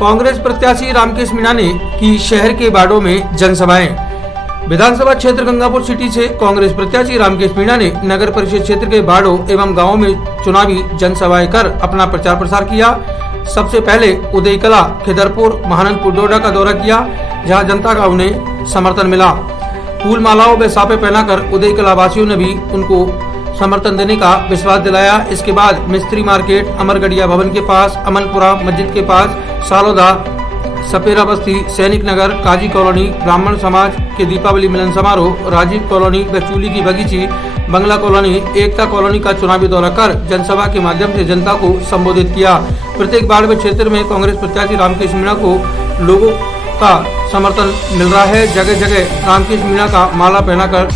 कांग्रेस प्रत्याशी रामकेश मीणा ने की शहर के वार्डों में जनसभाएं। विधानसभा क्षेत्र गंगापुर सिटी से कांग्रेस प्रत्याशी रामकेश मीणा ने नगर परिषद क्षेत्र के वार्डों एवं गांवों में चुनावी जनसभाएं कर अपना प्रचार प्रसार किया। सबसे पहले उदय कला, खिदरपुर, महानंदपुर डोडा का दौरा किया, जहां जनता का उन्हें समर्थन मिला। फूल मालाओं व साफे पहनाकर उदय कला वासियों ने भी उनको समर्थन देने का विश्वास दिलाया। इसके बाद मिस्त्री मार्केट, अमरगढ़िया भवन के पास, अमनपुरा मस्जिद के पास, सालोदा, सपेरा बस्ती, सैनिक नगर, काजी कॉलोनी, ब्राह्मण समाज के दीपावली मिलन समारोह, राजीव कॉलोनी व चूली की बगीची, बंगला कॉलोनी, एकता कॉलोनी का चुनावी दौरा कर जनसभा के माध्यम से जनता को संबोधित किया। प्रत्येक वार्ड व क्षेत्र में कांग्रेस प्रत्याशी रामकेश मीणा को लोगों का समर्थन मिल रहा है। जगह जगह रामकेश मीणा का माला पहनाकर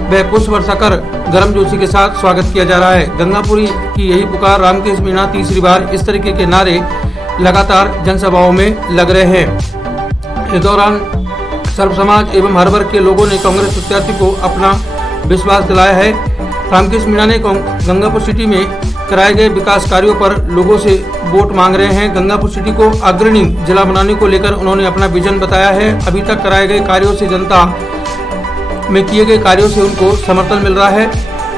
व पुष्प वर्षा कर गर्मजोशी के साथ स्वागत किया जा रहा है। गंगापुरी की यही पुकार, रामकेश मीणा तीसरी बार, इस तरीके के नारे लगातार जनसभाओं में लग रहे हैं। इस दौरान सर्व समाज एवं हर वर्ग के लोगों ने कांग्रेस प्रत्याशी को अपना विश्वास दिलाया है। रामकेश मीणा ने गंगापुर सिटी में कराए गए विकास कार्यों पर लोगों से वोट मांग रहे हैं। गंगापुर सिटी को अग्रणी जिला बनाने को लेकर उन्होंने अपना विजन बताया है। अभी तक कराए गए कार्यों से, जनता में किए गए कार्यों से उनको समर्थन मिल रहा है।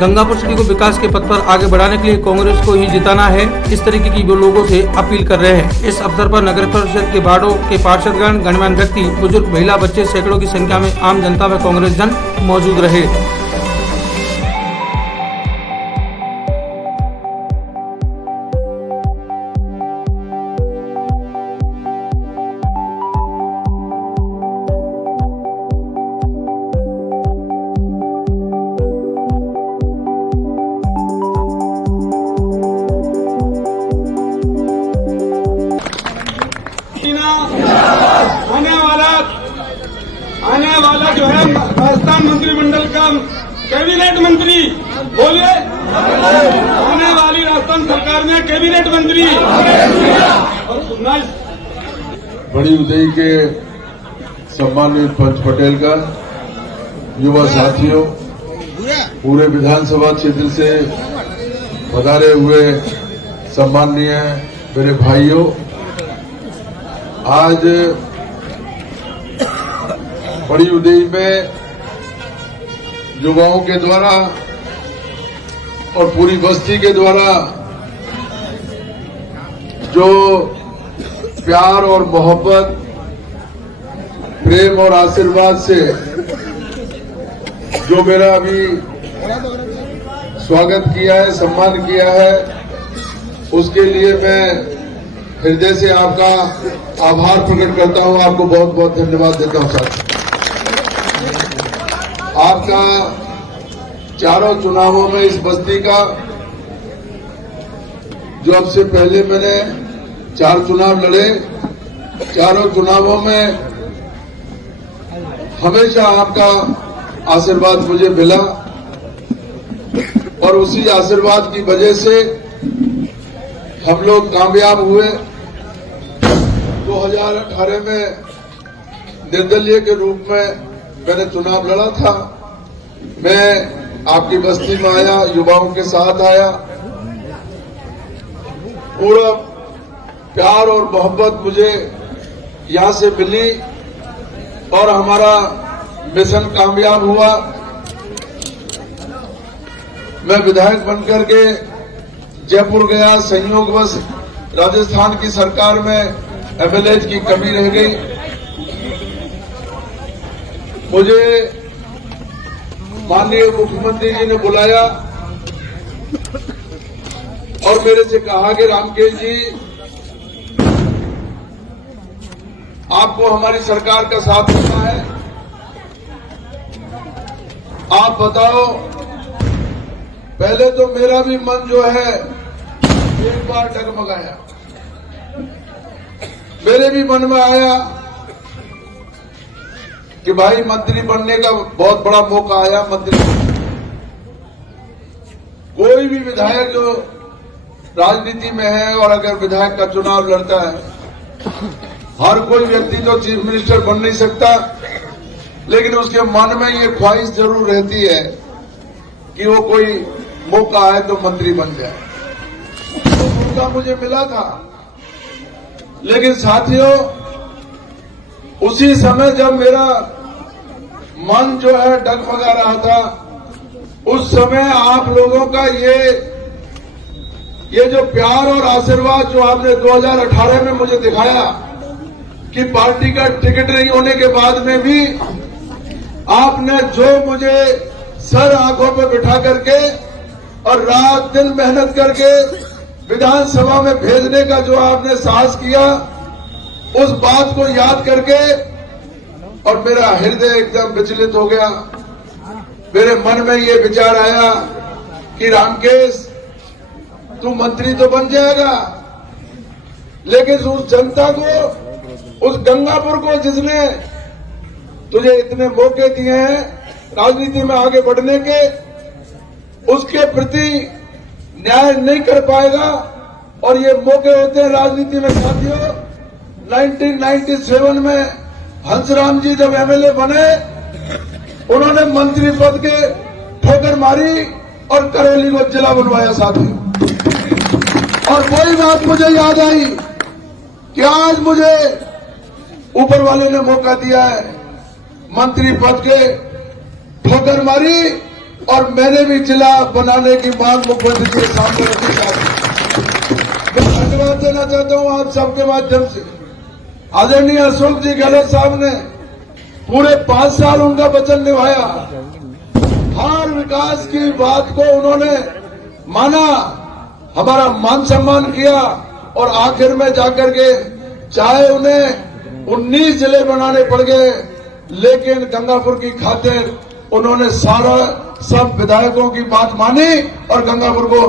गंगापुर सिटी को विकास के पथ पर आगे बढ़ाने के लिए कांग्रेस को ही जिताना है, इस तरीके की वो लोगों से अपील कर रहे हैं। इस अवसर पर नगर परिषद के वार्डों के पार्षदगण, गणमान्य व्यक्ति, बुजुर्ग, महिला, बच्चे, सैकड़ों की संख्या में आम जनता व कांग्रेस जन मौजूद रहे। आने वाला जो है राजस्थान मंत्रिमंडल का कैबिनेट मंत्री, बोले आने वाली राजस्थान सरकार में कैबिनेट मंत्री। बड़ी उदय के सम्मानित पंच पटेल का, युवा साथियों, पूरे विधानसभा क्षेत्र से पधारे हुए सम्माननीय मेरे भाइयों, आज बड़ी उदय में युवाओं के द्वारा और पूरी बस्ती के द्वारा जो प्यार और मोहब्बत, प्रेम और आशीर्वाद से जो मेरा अभी स्वागत किया है, सम्मान किया है, उसके लिए मैं हृदय से आपका आभार प्रकट करता हूं। आपको बहुत बहुत धन्यवाद देता हूं साहब। आपका चारों चुनावों में इस बस्ती का, जो अब से पहले मैंने 4 चुनाव लड़े, चारों चुनावों में हमेशा आपका आशीर्वाद मुझे मिला और उसी आशीर्वाद की वजह से हम लोग कामयाब हुए। 2018 में निर्दलीय के रूप में मैंने चुनाव लड़ा था। मैं आपकी बस्ती में आया, युवाओं के साथ आया, पूरा प्यार और मोहब्बत मुझे यहां से मिली और हमारा मिशन कामयाब हुआ। मैं विधायक बनकर के जयपुर गया, संयोगवश राजस्थान की सरकार में एमएलए की कमी रह गई। मुझे माननीय मुख्यमंत्री जी ने बुलाया और मेरे से कहा कि रामकेश जी, आपको हमारी सरकार का साथ देना है, आप बताओ। पहले तो मेरा भी मन जो है एक बार डगमगाया, मेरे भी मन में आया कि भाई मंत्री बनने का बहुत बड़ा मौका आया। मंत्री, कोई भी विधायक जो राजनीति में है और अगर विधायक का चुनाव लड़ता है, हर कोई व्यक्ति तो चीफ मिनिस्टर बन नहीं सकता, लेकिन उसके मन में ये ख्वाहिश जरूर रहती है कि वो कोई मौका आए तो मंत्री बन जाए। तो मौका मुझे मिला था लेकिन साथियों, उसी समय जब मेरा मन जो है डगमगा रहा था, उस समय आप लोगों का ये जो प्यार और आशीर्वाद जो आपने 2018 में मुझे दिखाया कि पार्टी का टिकट नहीं होने के बाद में भी आपने जो मुझे सर आंखों पे बिठा करके और रात दिन मेहनत करके विधानसभा में भेजने का जो आपने साहस किया, उस बात को याद करके और मेरा हृदय एकदम विचलित हो गया। मेरे मन में ये विचार आया कि रामकेश, तू मंत्री तो बन जाएगा, लेकिन उस जनता को, उस गंगापुर को जिसने तुझे इतने मौके दिए हैं राजनीति में आगे बढ़ने के, उसके प्रति न्याय नहीं कर पाएगा। और ये मौके होते हैं राजनीति में साथियों। 1997 में हंसराम जी जब एमएलए बने, उन्होंने मंत्री पद के ठोकर मारी और करौली को जिला बनवाया साथियों। और वही बात मुझे याद आई कि आज मुझे ऊपर वाले ने मौका दिया है, मंत्री पद के ठोकर मारी और मैंने भी जिला बनाने की मांग मुख्यमंत्री के सामने रखी चाहती। मैं धन्यवाद देना चाहता हूं आप सबके माध्यम से। आदरणीय अशोक जी गहलोत साहब ने पूरे 5 साल उनका वचन निभाया, हर विकास की बात को उन्होंने माना, हमारा मान सम्मान किया और आखिर में जाकर के चाहे उन्हें 19 जिले बनाने पड़ गए, लेकिन गंगापुर की खातिर उन्होंने सब विधायकों की बात मानी और गंगापुर को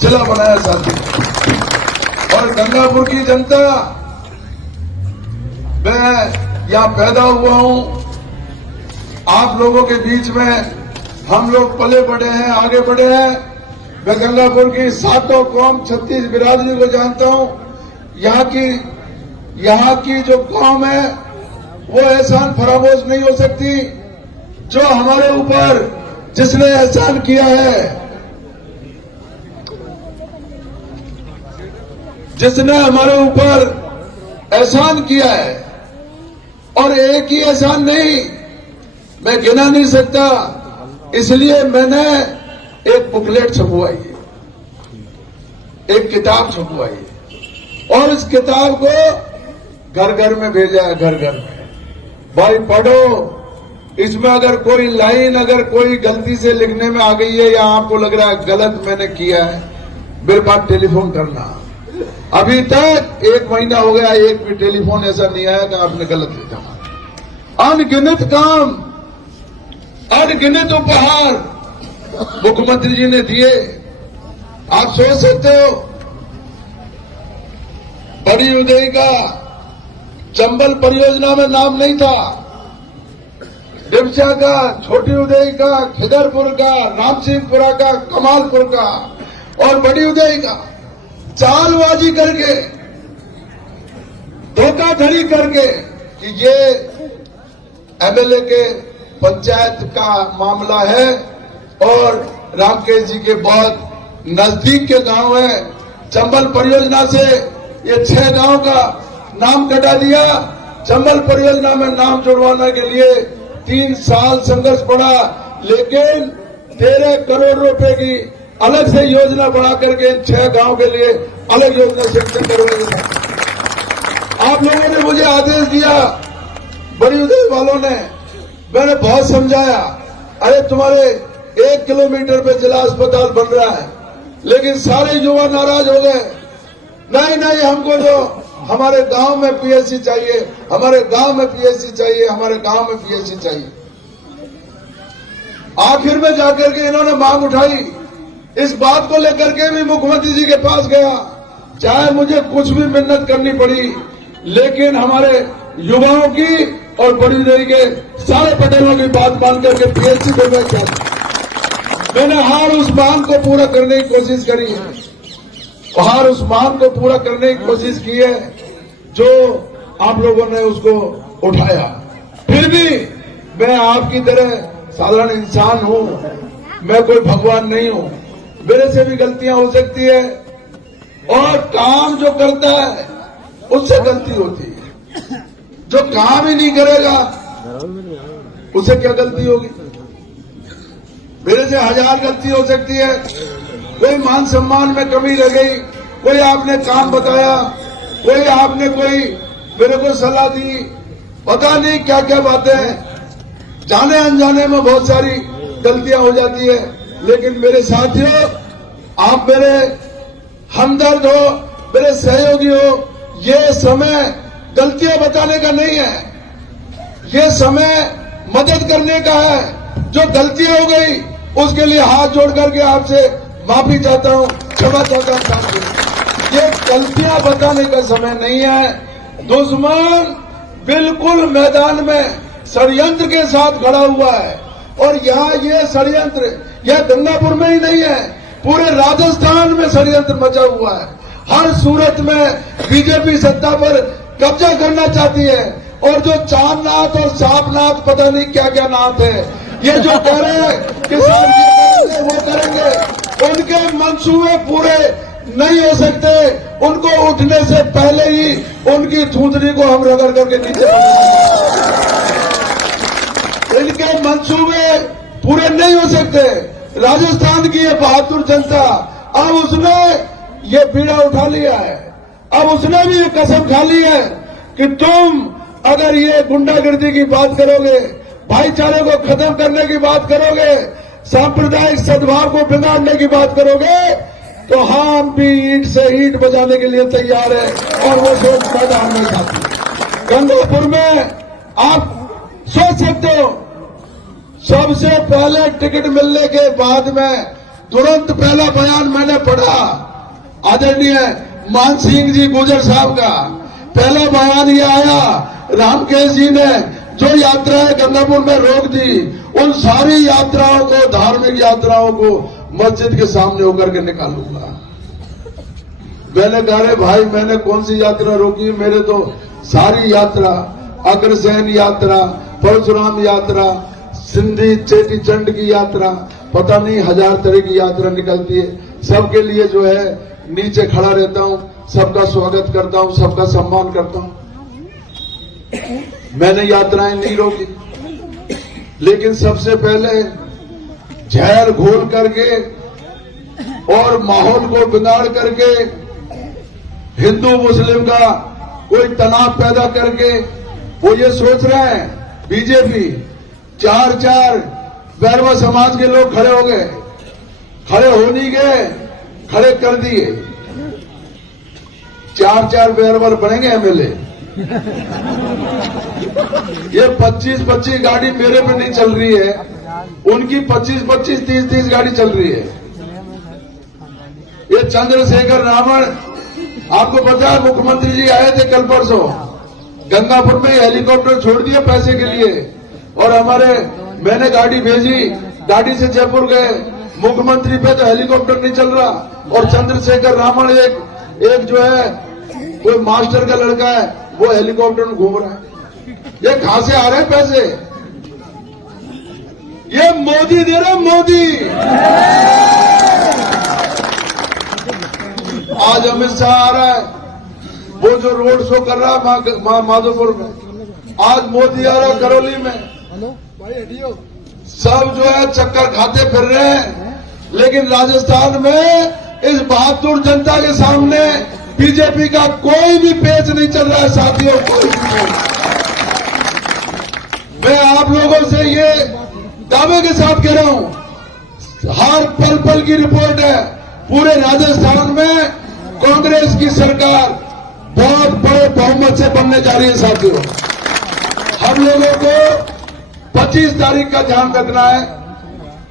जिला बनाया साथी। और गंगापुर की जनता, मैं यहां पैदा हुआ हूं, आप लोगों के बीच में हम लोग पले बढ़े हैं, आगे बढ़े हैं। मैं गंगापुर की 7 कौम 36 बिरादरी को जानता हूं। यहाँ की जो कौम है वो एहसान फरामोश नहीं हो सकती। जो हमारे ऊपर जिसने एहसान किया है, जिसने हमारे ऊपर एहसान किया है, और एक ही एहसान नहीं, मैं गिना नहीं सकता, इसलिए मैंने एक बुकलेट छपवाई है, एक किताब छपवाई है और इस किताब को घर घर में भेजा है, घर घर में। भाई पढ़ो, इसमें अगर कोई लाइन अगर कोई गलती से लिखने में आ गई है या आपको लग रहा है गलत मैंने किया है, मेरे पास टेलीफोन करना। अभी तक 1 महीना हो गया, एक भी टेलीफोन ऐसा नहीं आया कि आपने गलत लिखा। अनगिनत काम, अनगिनत उपहार मुख्यमंत्री जी ने दिए। आप सोच सकते हो, बड़ी उदय का चंबल परियोजना में नाम नहीं था, डिमचा का, छोटी उदय का, खिदरपुर का, रामसिंहपुरा का, कमालपुर का और बड़ी उदय का चालबाजी करके, धोखाधड़ी करके कि ये एमएलए के पंचायत का मामला है और रामकेश जी के बहुत नजदीक के गांव है। चंबल परियोजना से ये 6 गांव का नाम कटा दिया। चंबल परियोजना में नाम जुड़वाने के लिए 3 साल संघर्ष पड़ा, लेकिन 13 करोड़ रुपए की अलग से योजना बना करके 6 गांव के लिए अलग योजना सेक्शन करवाई। आप लोगों ने मुझे आदेश दिया, बड़ी उदय वालों ने, मैंने बहुत समझाया, अरे तुम्हारे 1 किलोमीटर पे जिला अस्पताल बन रहा है, लेकिन सारे युवा नाराज हो गए। नहीं, हमको जो हमारे गांव में पीएचसी चाहिए, हमारे गांव में पीएचसी चाहिए, हमारे गांव में पीएचसी चाहिए। आखिर में जाकर के इन्होंने मांग उठाई। इस बात को लेकर के भी मुख्यमंत्री जी के पास गया, चाहे मुझे कुछ भी मिन्नत करनी पड़ी, लेकिन हमारे युवाओं की और बड़ी देरी के सारे पटेलों की बात मान करके पीएचसी को मैं चाहता। मैंने हर उस मांग को पूरा करने की कोशिश करी है, हर उस मांग को पूरा करने की कोशिश की है जो आप लोगों ने उसको उठाया। फिर भी मैं आपकी तरह साधारण इंसान हूं, मैं कोई भगवान नहीं हूं, मेरे से भी गलतियां हो सकती है। और काम जो करता है उससे गलती होती है। जो काम ही नहीं करेगा उसे क्या गलती होगी? मेरे से 1000 गलती हो सकती है, कोई मान सम्मान में कमी रह गई, कोई आपने काम बताया, कोई आपने कोई मेरे को सलाह दी, पता नहीं क्या क्या बातें, जाने अनजाने में बहुत सारी गलतियां हो जाती है। लेकिन मेरे साथियों, आप मेरे हमदर्द हो, मेरे सहयोगी हो, ये समय गलतियां बताने का नहीं है, ये समय मदद करने का है। जो गलतियां हो गई उसके लिए हाथ जोड़ करके आपसे माफी चाहता हूं, क्षमा चाहता हूं साथियों। ये गलतियां बताने का समय नहीं है। दुश्मन बिल्कुल मैदान में षड्यंत्र के साथ खड़ा हुआ है, और यहाँ ये षड्यंत्र यह गंगापुर में ही नहीं है, पूरे राजस्थान में षड्यंत्र मचा हुआ है। हर सूरत में बीजेपी सत्ता पर कब्जा करना चाहती है, और जो चारनाथ और सापनाथ पता नहीं क्या क्या नाथ है, ये जो कह रहे हैं कि साहब ये करेंगे वो करेंगे, उनके मंसूबे पूरे नहीं हो सकते। उनको उठने से पहले ही उनकी थूथनी को हम रगड़ करके नीचे इनके मंसूबे पूरे नहीं हो सकते। राजस्थान की ये बहादुर जनता, अब उसने ये बीड़ा उठा लिया है, अब उसने भी ये कसम खा ली है कि तुम अगर ये गुंडागर्दी की बात करोगे, भाईचारे को खत्म करने की बात करोगे, सांप्रदायिक सद्भाव को बिगाड़ने की बात करोगे, तो हम भी ईंट से ईंट बजाने के लिए तैयार है, और वो सोच मैदान में जाती। गंगापुर में आप सोच सकते हो, सबसे पहले टिकट मिलने के बाद में तुरंत पहला बयान मैंने पढ़ा आदरणीय मान सिंह जी गुजर साहब का। पहला बयान ये आया, रामकेश जी ने जो यात्राएं गंगापुर में रोक दी, उन सारी यात्राओं को, धार्मिक यात्राओं को मस्जिद के सामने होकर के निकालूंगा। मैंने कहा रे भाई, मैंने कौन सी यात्रा रोकी? मेरे तो सारी यात्रा, अग्रसेन यात्रा, परशुराम यात्रा, सिंधी चेटी चंड की यात्रा, पता नहीं 1000 तरह की यात्रा निकलती है। सबके लिए जो है नीचे खड़ा रहता हूं, सबका स्वागत करता हूं, सबका सम्मान करता हूं। मैंने यात्राएं नहीं रोकी, लेकिन सबसे पहले जहर घोल करके और माहौल को बिगाड़ करके, हिंदू मुस्लिम का कोई तनाव पैदा करके, वो ये सोच रहे हैं बीजेपी, 4 बैरवा समाज के लोग खड़े हो गए, खड़े हो नहीं गए, खड़े कर दिए। 4 बैरवर बनेंगे एमएलए। ये 25 गाड़ी मेरे पे नहीं चल रही है, उनकी 25 30 गाड़ी चल रही है। ये चंद्रशेखर रावण, आपको पता है मुख्यमंत्री जी आए थे कल परसों, गंगापुर में हेलीकॉप्टर छोड़ दिया पैसे के लिए, और मैंने गाड़ी भेजी, गाड़ी से जयपुर गए, मुख्यमंत्री पे तो हेलीकॉप्टर नहीं चल रहा, और चंद्रशेखर रावण एक जो है कोई मास्टर का लड़का है, वो हेलीकॉप्टर में घूम रहा है। ये कहां से आ रहे हैं पैसे? ये मोदी दे रहे, मोदी। आज अमित शाह आ रहा है, वो जो रोड शो कर रहा है माधोपुर में, आज मोदी आ रहा है करौली में। सब जो है चक्कर खाते फिर रहे हैं, लेकिन राजस्थान में इस बहादुर जनता के सामने बीजेपी का कोई भी पेच नहीं चल रहा है साथियों, कोई भी नहीं। मैं आप लोगों से ये दावे के साथ कह रहा हूं, हर पल पल की रिपोर्ट है, पूरे राजस्थान में कांग्रेस की सरकार बहुत बड़े बहुमत से बनने जा रही है साथियों। हम लोगों को 25 तारीख का ध्यान रखना है।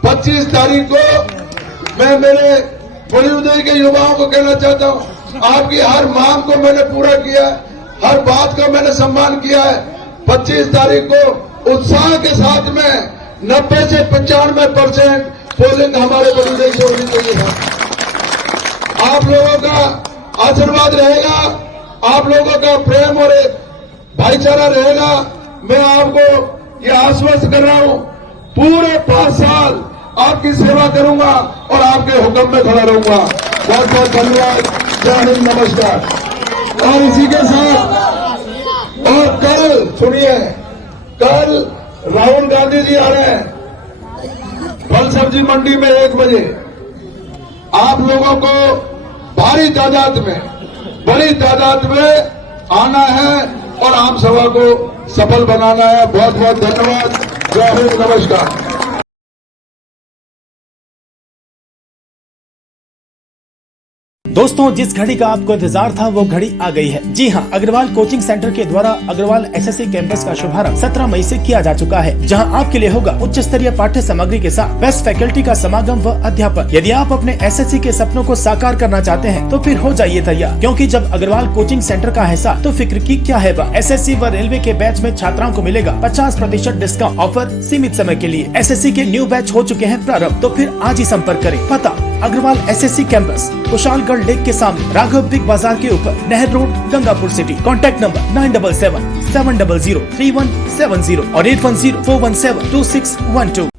25 तारीख को मैं मेरे बड़ी उदय के युवाओं को कहना चाहता हूं, आपकी हर मांग को मैंने पूरा किया, हर बात का मैंने सम्मान किया है। 25 तारीख को उत्साह के साथ में 90 से 95% पोलिंग हमारे बड़ी उदय से होनी चाहिए। आप लोगों का आशीर्वाद रहेगा, आप लोगों का प्रेम और भाईचारा रहेगा। मैं आपको ये आश्वस्त कर रहा हूं, पूरे 5 साल आपकी सेवा करूंगा और आपके हुक्म में खड़ा रहूंगा। बहुत बहुत धन्यवाद। जय हिंद, नमस्कार। और इसी के साथ सुनिए, कल राहुल गांधी जी आ रहे हैं फल सब्जी मंडी में 1 बजे। आप लोगों को भारी तादाद में, बड़ी तादाद में आना है और आम सभा को सफल बनाना है। बहुत बहुत धन्यवाद। जय हिंद, नमस्कार। दोस्तों, जिस घड़ी का आपको इंतजार था वो घड़ी आ गई है। जी हां, अग्रवाल कोचिंग सेंटर के द्वारा अग्रवाल एसएससी कैंपस का शुभारंभ 17 मई से किया जा चुका है, जहां आपके लिए होगा उच्च स्तरीय पाठ्य सामग्री के साथ बेस्ट फैकल्टी का समागम व अध्यापन। यदि आप अपने एसएससी के सपनों को साकार करना चाहते हैं तो फिर हो जाइए तैयार, क्योंकि जब अग्रवाल कोचिंग सेंटर का हिस्सा तो फिक्र की क्या है। एसएससी व रेलवे के बैच में छात्राओं को मिलेगा 50% डिस्काउंट। ऑफर सीमित समय के लिए। एसएससी के न्यू बैच हो चुके हैं प्रारंभ, तो फिर आज ही संपर्क करें। पता Agarwal SSC campus, Kushalgarh lake के सामने, राघव बिग बाजार के ऊपर, नहर road, Gangapur city. Contact number 9777003170 और 8104172612।